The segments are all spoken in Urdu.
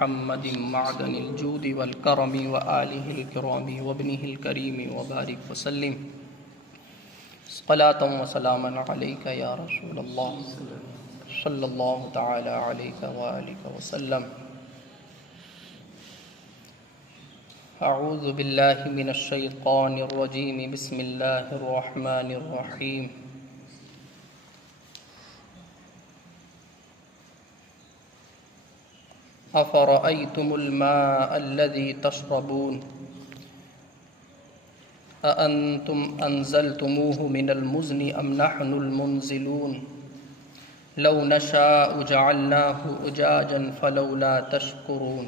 محمد معدن الجود والكرم وآله الكرام وابنه الكريم وبارك وسلم صلاة وسلاما عليك يا رسول الله صلى الله تعالى عليك وآلك وسلم. اعوذ باللہ من الشیطان الرجیم بسم اللہ الرحمن الرحیم. افرأيتم الماء الذي تشربون أأنتم أنزلتموه من المزن أم نحن المنزلون لو نشاء جعلناه أجاجا فلولا تشكرون.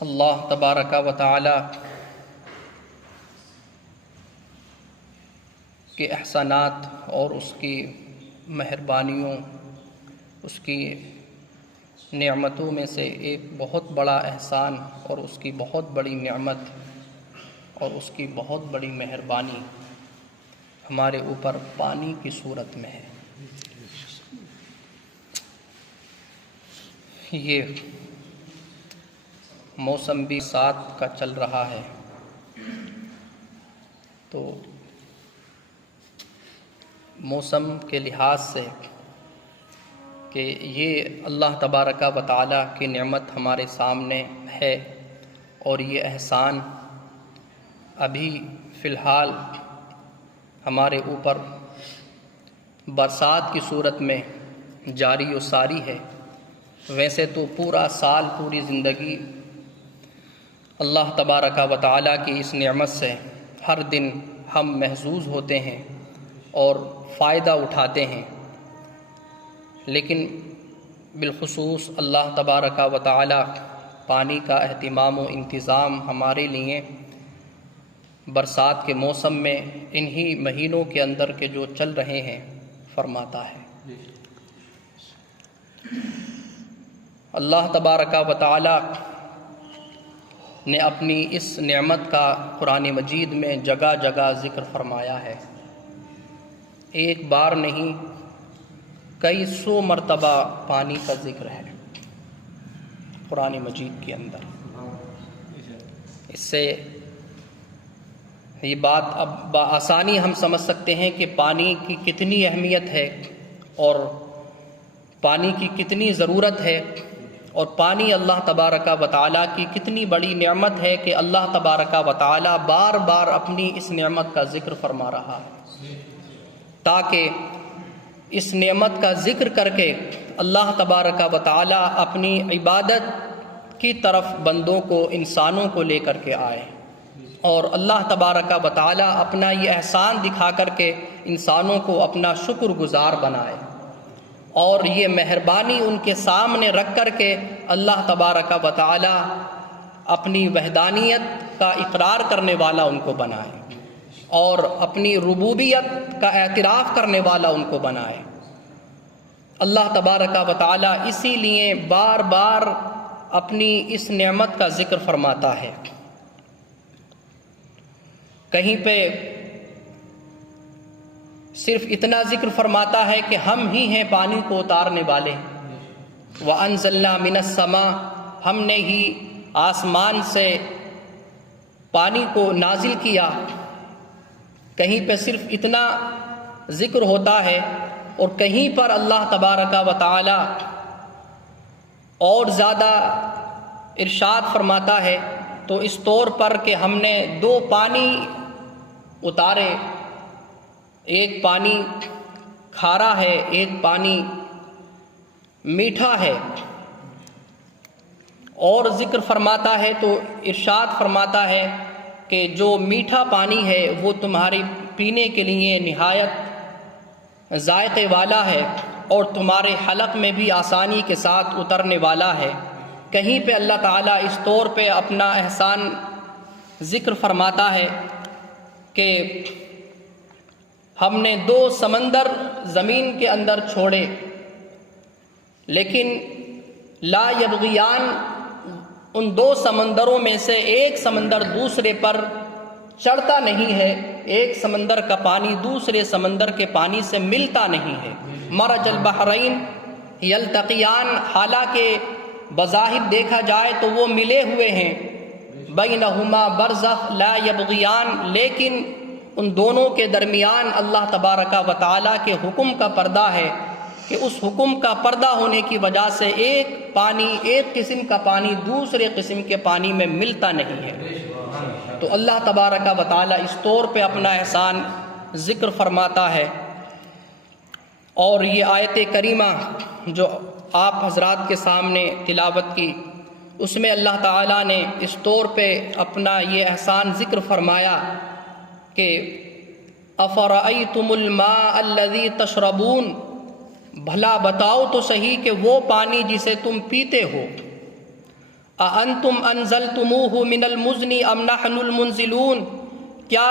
اللہ تبارک و تعالی کے احسانات اور اس کی مہربانیوں، اس کی نعمتوں میں سے ایک بہت بڑا احسان اور اس کی بہت بڑی نعمت اور اس کی بہت بڑی مہربانی ہمارے اوپر پانی کی صورت میں ہے. یہ موسم بھی سات کا چل رہا ہے، تو موسم کے لحاظ سے کہ یہ اللہ تبارک و تعالی کی نعمت ہمارے سامنے ہے اور یہ احسان ابھی فی الحال ہمارے اوپر برسات کی صورت میں جاری و ساری ہے. ویسے تو پورا سال، پوری زندگی اللہ تبارک و تعالی کی اس نعمت سے ہر دن ہم محظوظ ہوتے ہیں اور فائدہ اٹھاتے ہیں، لیکن بالخصوص اللہ تبارک و تعالی پانی کا اہتمام و انتظام ہمارے لیے برسات کے موسم میں انہی مہینوں کے اندر کے جو چل رہے ہیں فرماتا ہے. اللہ تبارک و تعالی نے اپنی اس نعمت کا قرآن مجید میں جگہ جگہ ذکر فرمایا ہے. ایک بار نہیں، کئی سو مرتبہ پانی کا ذکر ہے قرآن مجید کے اندر. اس سے یہ بات اب بآسانی ہم سمجھ سکتے ہیں کہ پانی کی کتنی اہمیت ہے اور پانی کی کتنی ضرورت ہے، اور پانی اللہ تبارک و تعالیٰ کی کتنی بڑی نعمت ہے کہ اللہ تبارک و تعالیٰ بار بار اپنی اس نعمت کا ذکر فرما رہا ہے، تاکہ اس نعمت کا ذکر کر کے اللہ تبارک و تعالیٰ اپنی عبادت کی طرف بندوں کو، انسانوں کو لے کر کے آئے، اور اللہ تبارک و تعالیٰ اپنا یہ احسان دکھا کر کے انسانوں کو اپنا شکر گزار بنائے، اور یہ مہربانی ان کے سامنے رکھ کر کے اللہ تبارک و تعالیٰ اپنی وحدانیت کا اقرار کرنے والا ان کو بنائے اور اپنی ربوبیت کا اعتراف کرنے والا ان کو بنائے. اللہ تبارک و تعالیٰ اسی لیے بار بار اپنی اس نعمت کا ذکر فرماتا ہے. کہیں پہ صرف اتنا ذکر فرماتا ہے کہ ہم ہی ہیں پانی کو اتارنے والے. وَأَنزَلْنَا مِنَ السَّمَاءِ، ہم نے ہی آسمان سے پانی کو نازل کیا. کہیں پہ صرف اتنا ذکر ہوتا ہے، اور کہیں پر اللہ تبارک و تعالی اور زیادہ ارشاد فرماتا ہے، تو اس طور پر کہ ہم نے دو پانی اتارے، ایک پانی کھارا ہے، ایک پانی میٹھا ہے. اور ذکر فرماتا ہے تو ارشاد فرماتا ہے کہ جو میٹھا پانی ہے وہ تمہاری پینے کے لیے نہایت ذائقے والا ہے اور تمہارے حلق میں بھی آسانی کے ساتھ اترنے والا ہے. کہیں پہ اللہ تعالیٰ اس طور پہ اپنا احسان ذکر فرماتا ہے کہ ہم نے دو سمندر زمین کے اندر چھوڑے، لیکن لا یبغیان، ان دو سمندروں میں سے ایک سمندر دوسرے پر چڑھتا نہیں ہے، ایک سمندر کا پانی دوسرے سمندر کے پانی سے ملتا نہیں ہے۔ مرج البحرین یلتقیان، حالانکہ بظاہر دیکھا جائے تو وہ ملے ہوئے ہیں، بینہما برزخ لا یبغیان، لیکن ان دونوں کے درمیان اللہ تبارک و تعالیٰ کے حکم کا پردہ ہے کہ اس حکم کا پردہ ہونے کی وجہ سے ایک قسم کا پانی دوسرے قسم کے پانی میں ملتا نہیں ہے۔ تو اللہ تبارک و تعالیٰ اس طور پہ اپنا احسان ذکر فرماتا ہے، اور یہ آیت کریمہ جو آپ حضرات کے سامنے تلاوت کی، اس میں اللہ تعالیٰ نے اس طور پہ اپنا یہ احسان ذکر فرمایا کہ افرأیتم الماء الذی تشربون، بھلا بتاؤ تو صحیح کہ وہ پانی جسے تم پیتے ہو، اَأَنْتُمْ أَنزَلْتُمُوهُ مِنَ الْمُزْنِ أَمْ نَحْنُ الْمُنزِلُونَ، کیا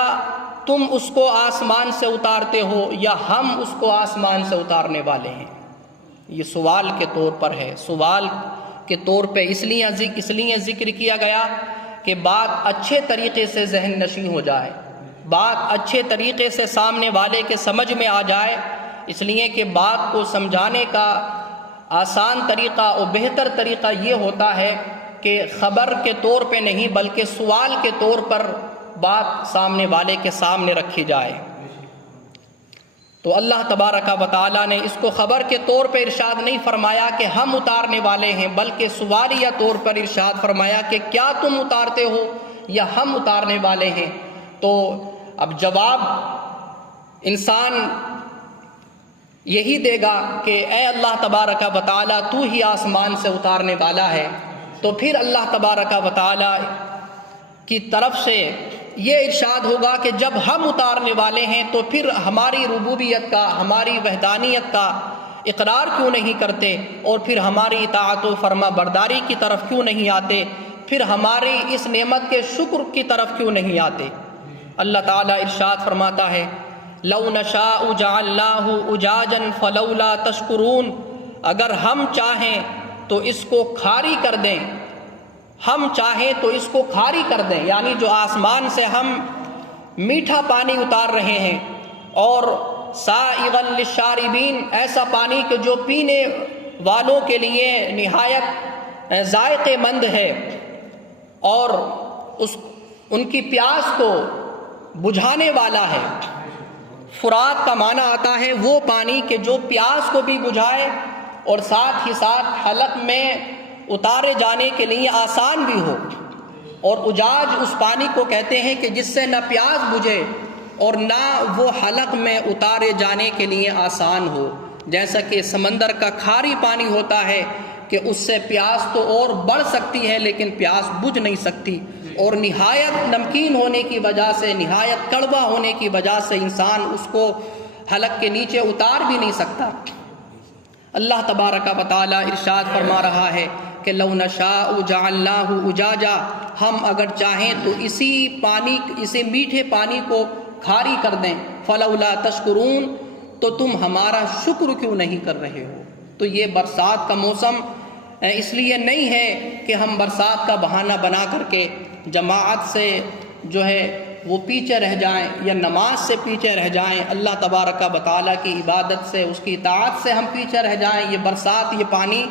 تم اس کو آسمان سے اتارتے ہو یا ہم اس کو آسمان سے اتارنے والے ہیں؟ یہ سوال کے طور پر ہے، سوال کے طور پہ اس لیے ذکر کیا گیا کہ بات اچھے طریقے سے ذہن نشین ہو جائے، بات اچھے طریقے سے سامنے والے کے سمجھ میں آ جائے، اس لیے کہ بات کو سمجھانے کا آسان طریقہ اور بہتر طریقہ یہ ہوتا ہے کہ خبر کے طور پہ نہیں بلکہ سوال کے طور پر بات سامنے والے کے سامنے رکھی جائے۔ تو اللہ تبارک و تعالیٰ نے اس کو خبر کے طور پہ ارشاد نہیں فرمایا کہ ہم اتارنے والے ہیں، بلکہ سوالیہ طور پر ارشاد فرمایا کہ کیا تم اتارتے ہو یا ہم اتارنے والے ہیں؟ تو اب جواب انسان یہی دے گا کہ اے اللہ تبارک و تعالیٰ تو ہی آسمان سے اتارنے والا ہے۔ تو پھر اللہ تبارک و تعالیٰ کی طرف سے یہ ارشاد ہوگا کہ جب ہم اتارنے والے ہیں تو پھر ہماری ربوبیت کا، ہماری وحدانیت کا اقرار کیوں نہیں کرتے، اور پھر ہماری اطاعت و فرما برداری کی طرف کیوں نہیں آتے، پھر ہماری اس نعمت کے شکر کی طرف کیوں نہیں آتے؟ اللہ تعالیٰ ارشاد فرماتا ہے لَوْ نَشَاءُ جَعَلْنَاهُ أُجَاجًا فَلَوْلَا تَشْكُرُونَ، اگر ہم چاہیں تو اس کو کھاری کر دیں، ہم چاہیں تو اس کو کھاری کر دیں، یعنی جو آسمان سے ہم میٹھا پانی اتار رہے ہیں، اور سائغا للشاربین، ایسا پانی کہ جو پینے والوں کے لیے نہایت ذائقے مند ہے اور ان کی پیاس کو بجھانے والا ہے۔ فرات کا معنی آتا ہے وہ پانی کہ جو پیاس کو بھی بجھائے اور ساتھ ہی ساتھ حلق میں اتارے جانے کے لیے آسان بھی ہو، اور اجاج اس پانی کو کہتے ہیں کہ جس سے نہ پیاس بجھے اور نہ وہ حلق میں اتارے جانے کے لیے آسان ہو، جیسا کہ سمندر کا کھاری پانی ہوتا ہے کہ اس سے پیاس تو اور بڑھ سکتی ہے لیکن پیاس بجھ نہیں سکتی، اور نہایت نمکین ہونے کی وجہ سے، نہایت کڑوا ہونے کی وجہ سے انسان اس کو حلق کے نیچے اتار بھی نہیں سکتا۔ اللہ تبارک و تعالی ارشاد فرما رہا ہے کہ لَوْ نَشَاءُ جَعَلْنَاهُ أُجَاجًا، ہم اگر چاہیں تو اسی میٹھے پانی کو کھاری کر دیں، فَلَوْلَا تَشْكُرُونَ، تو تم ہمارا شکر کیوں نہیں کر رہے ہو؟ تو یہ برسات کا موسم اس لیے نہیں ہے کہ ہم برسات کا بہانہ بنا کر کے جماعت سے جو ہے وہ پیچھے رہ جائیں یا نماز سے پیچھے رہ جائیں، اللہ تبارک و تعالیٰ کی عبادت سے، اس کی اطاعت سے ہم پیچھے رہ جائیں۔ یہ برسات، یہ پانی،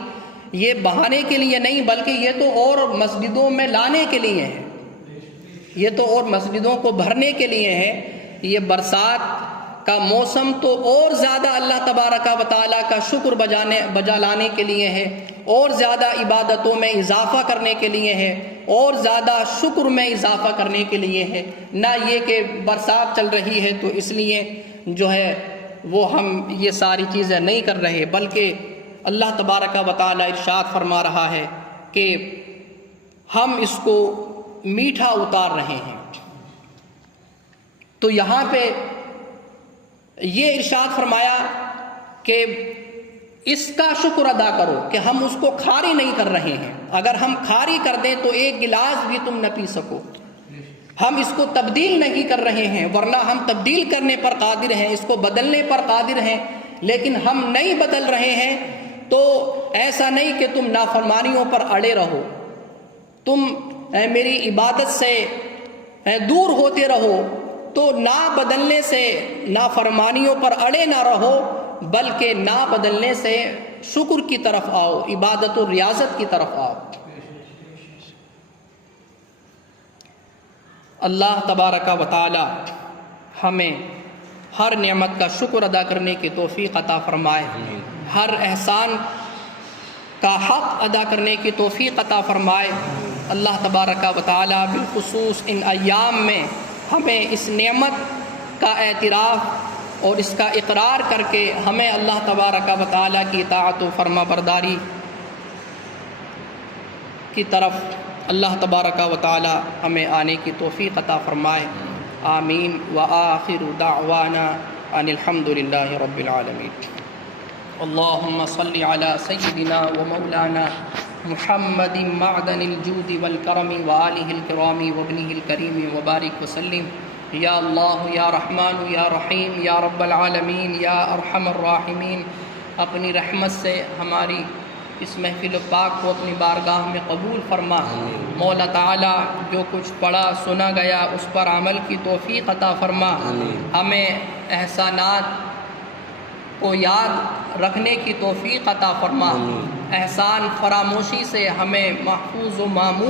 یہ بہانے کے لیے نہیں بلکہ یہ تو اور مسجدوں میں لانے کے لیے ہے، یہ تو اور مسجدوں کو بھرنے کے لیے ہے۔ یہ برسات کا موسم تو اور زیادہ اللہ تبارک و تعالیٰ کا شکر بجا لانے کے لیے ہے، اور زیادہ عبادتوں میں اضافہ کرنے کے لیے ہے، اور زیادہ شکر میں اضافہ کرنے کے لیے ہے، نہ یہ کہ برسات چل رہی ہے تو اس لیے جو ہے وہ ہم یہ ساری چیزیں نہیں کر رہے، بلکہ اللہ تبارک و تعالیٰ ارشاد فرما رہا ہے کہ ہم اس کو میٹھا اتار رہے ہیں۔ تو یہاں پہ یہ ارشاد فرمایا کہ اس کا شکر ادا کرو کہ ہم اس کو کھاری نہیں کر رہے ہیں، اگر ہم کھاری کر دیں تو ایک گلاس بھی تم نہ پی سکو، ہم اس کو تبدیل نہیں کر رہے ہیں، ورنہ ہم تبدیل کرنے پر قادر ہیں، اس کو بدلنے پر قادر ہیں، لیکن ہم نہیں بدل رہے ہیں۔ تو ایسا نہیں کہ تم نافرمانیوں پر اڑے رہو، تم میری عبادت سے دور ہوتے رہو، تو نہ بدلنے سے نافرمانیوں پر اڑے نہ رہو، بلکہ نہ بدلنے سے شکر کی طرف آؤ، عبادت و ریاضت کی طرف آؤ۔ اللہ تبارک و تعالی ہمیں ہر نعمت کا شکر ادا کرنے کی توفیق عطا فرمائے، ہر احسان کا حق ادا کرنے کی توفیق عطا فرمائے۔ اللہ تبارک و تعالی بالخصوص ان ایام میں ہمیں اس نعمت کا اعتراف اور اس کا اقرار کر کے ہمیں اللہ تبارک و تعالی کی اطاعت و فرما برداری کی طرف اللہ تبارک و تعالی ہمیں آنے کی توفیق عطا فرمائے۔ آمین وآخر دعوانا ان الحمد للہ رب العالمین۔ اللہم صلی علی سیدنا و مولانا محمد معدن الجود والکرم وآلہ الکرام وابنہ الکریم وبارک وسلم۔ یا اللہ یا رحمان یا رحیم یا رب العالمین یا ارحم الراحمین، اپنی رحمت سے ہماری اس محفل پاک کو اپنی بارگاہ میں قبول فرما۔ مولا تعالی جو کچھ پڑھا سنا گیا اس پر عمل کی توفیق عطا فرما۔ ہمیں احسانات کو یاد رکھنے کی توفیق عطا فرما، احسان فراموشی سے ہمیں محفوظ و مامون